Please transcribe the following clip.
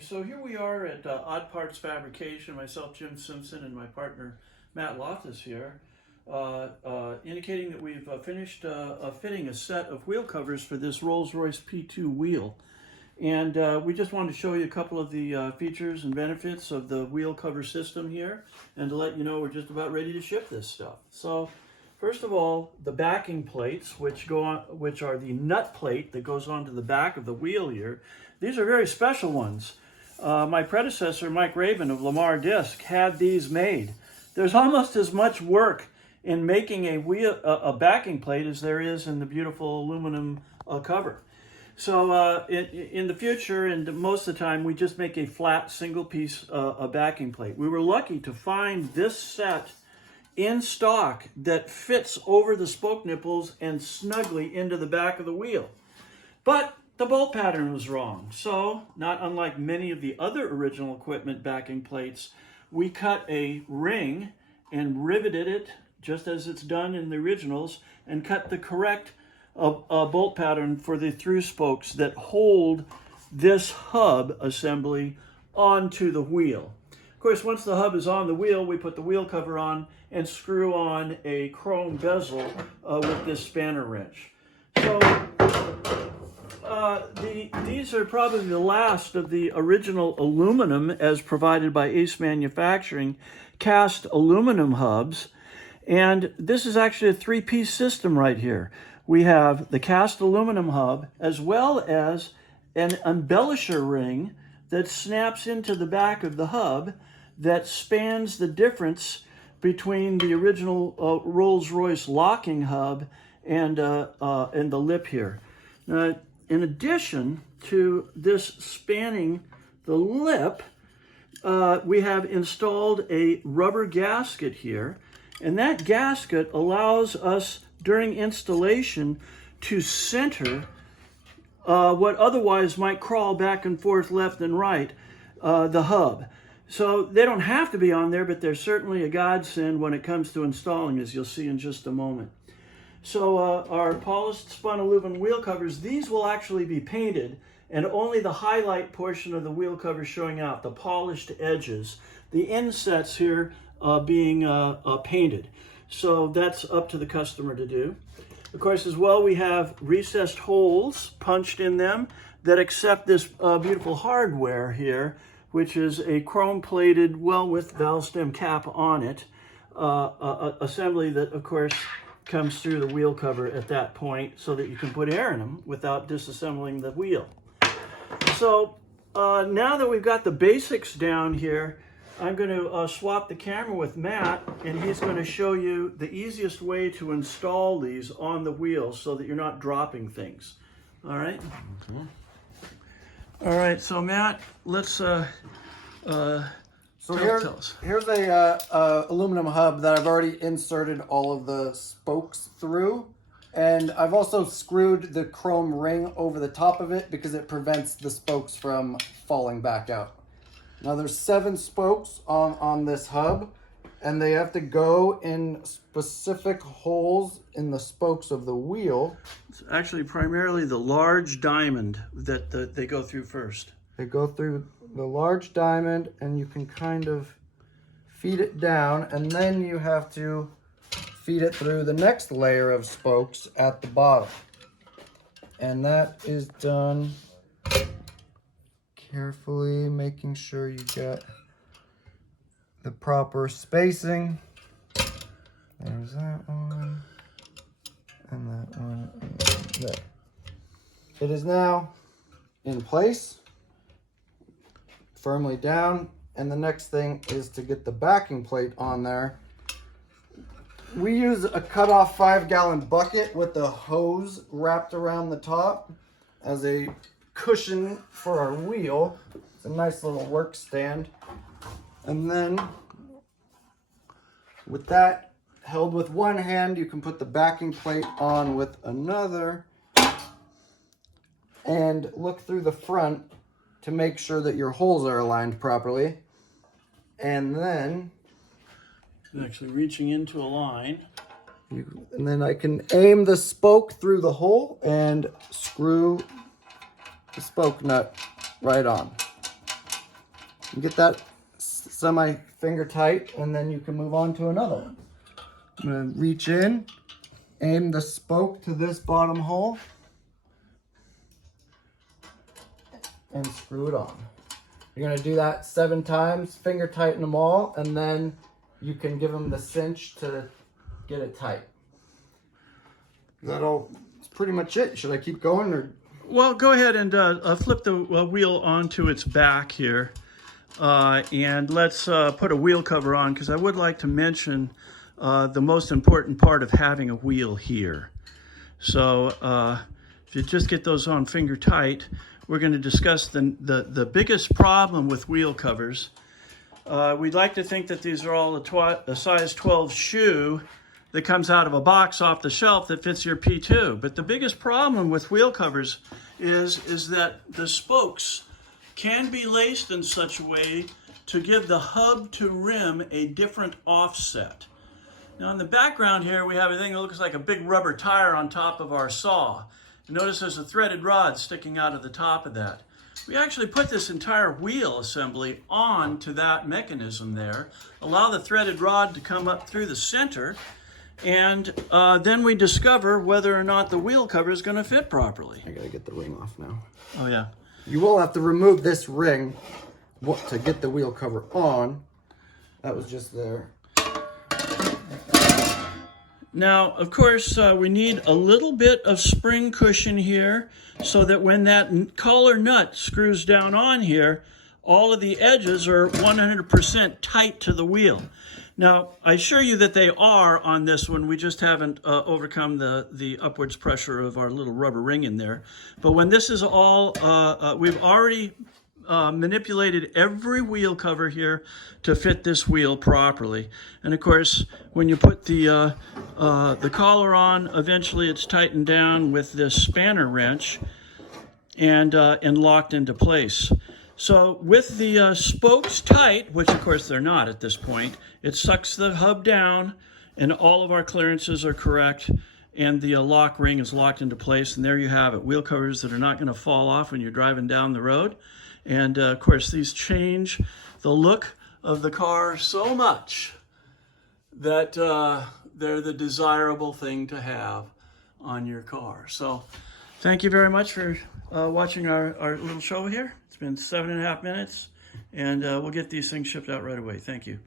So here we are at Odd Parts Fabrication, myself, Jim Simpson, and my partner, Matt Loftus here, indicating that we've finished fitting a set of wheel covers for this Rolls Royce P2 wheel. And we just wanted to show you a couple of the features and benefits of the wheel cover system here, and to let you know we're just about ready to ship this stuff. So, first of all, the backing plates, which are the nut plate that goes onto the back of the wheel here. These are very special ones. My predecessor, Mike Rabin of Lamar Disc, had these made. There's almost as much work in making a backing plate as there is in the beautiful aluminum cover. So in the future, and most of the time, we just make a flat single piece backing plate. We were lucky to find this set in stock that fits over the spoke nipples and snugly into the back of the wheel. But the bolt pattern was wrong. So, not unlike many of the other original equipment backing plates, we cut a ring and riveted it, just as it's done in the originals, and cut the correct bolt pattern for the through spokes that hold this hub assembly onto the wheel. Of course, once the hub is on the wheel, we put the wheel cover on and screw on a chrome bezel with this spanner wrench. So, these are probably the last of the original aluminum, as provided by Ace Manufacturing, cast aluminum hubs. And this is actually a three-piece system right here. We have the cast aluminum hub, as well as an embellisher ring that snaps into the back of the hub that spans the difference between the original Rolls Royce locking hub and the lip here. Now, in addition to this spanning the lip, we have installed a rubber gasket here, and that gasket allows us during installation to center what otherwise might crawl back and forth left and right, the hub. So they don't have to be on there, but they're certainly a godsend when it comes to installing, as you'll see in just a moment. So our polished spun aluminum wheel covers, these will actually be painted, and only the highlight portion of the wheel cover showing out, the polished edges, the insets here being painted. So that's up to the customer to do. Of course, as well, we have recessed holes punched in them that accept this beautiful hardware here, which is a chrome-plated, well-width valve stem cap on it, assembly that, of course, comes through the wheel cover at that point so that you can put air in them without disassembling the wheel. So now that we've got the basics down here, I'm going to swap the camera with Matt, and he's going to show you the easiest way to install these on the wheels so that you're not dropping things. All right? Okay. All right, so Matt, let's So here's a aluminum hub that I've already inserted all of the spokes through, and I've also screwed the chrome ring over the top of it because it prevents the spokes from falling back out. Now there's 7 spokes on this hub, and they have to go in specific holes in the spokes of the wheel. It's actually primarily the large diamond that they go through first. They go through the large diamond, and you can kind of feed it down, and then you have to feed it through the next layer of spokes at the bottom. And that is done carefully, making sure you get the proper spacing. There's that one, and that one, and there. It is now in place, firmly down, and the next thing is to get the backing plate on there. We use a cut-off 5-gallon bucket with a hose wrapped around the top as a cushion for our wheel. It's a nice little work stand. And then with that held with one hand, you can put the backing plate on with another and look through the front to make sure that your holes are aligned properly. And then actually reaching into a line. And then I can aim the spoke through the hole and screw the spoke nut right on. You get that semi finger tight, and then you can move on to another one. I'm gonna reach in, aim the spoke to this bottom hole, and screw it on. You're gonna do that 7 times, finger tighten them all, and then you can give them the cinch to get it tight. That's pretty much it. Should I keep going, or? Well, go ahead and flip the wheel onto its back here. And let's put a wheel cover on, because I would like to mention the most important part of having a wheel here. So if you just get those on finger tight, we're going to discuss the biggest problem with wheel covers. We'd like to think that these are all a size 12 shoe that comes out of a box off the shelf that fits your P2. But the biggest problem with wheel covers is that the spokes can be laced in such a way to give the hub to rim a different offset. Now in the background here, we have a thing that looks like a big rubber tire on top of our saw. And notice there's a threaded rod sticking out of the top of that. We actually put this entire wheel assembly onto that mechanism there, allow the threaded rod to come up through the center, and then we discover whether or not the wheel cover is going to fit properly. I gotta get the ring off now. Oh yeah. You will have to remove this ring to get the wheel cover on. That was just there. Now, of course, we need a little bit of spring cushion here so that when that collar nut screws down on here, all of the edges are 100% tight to the wheel. Now, I assure you that they are on this one. We just haven't overcome the upwards pressure of our little rubber ring in there. But when this is all, we've already manipulated every wheel cover here to fit this wheel properly. And of course, when you put the collar on, eventually it's tightened down with this spanner wrench and locked into place. So with the spokes tight, which of course they're not at this point, it sucks the hub down and all of our clearances are correct, and the lock ring is locked into place, and there you have it. Wheel covers that are not going to fall off when you're driving down the road. And of course these change the look of the car so much that they're the desirable thing to have on your car. So thank you very much for watching our little show here. It's been 7.5 minutes, and we'll get these things shipped out right away. Thank you.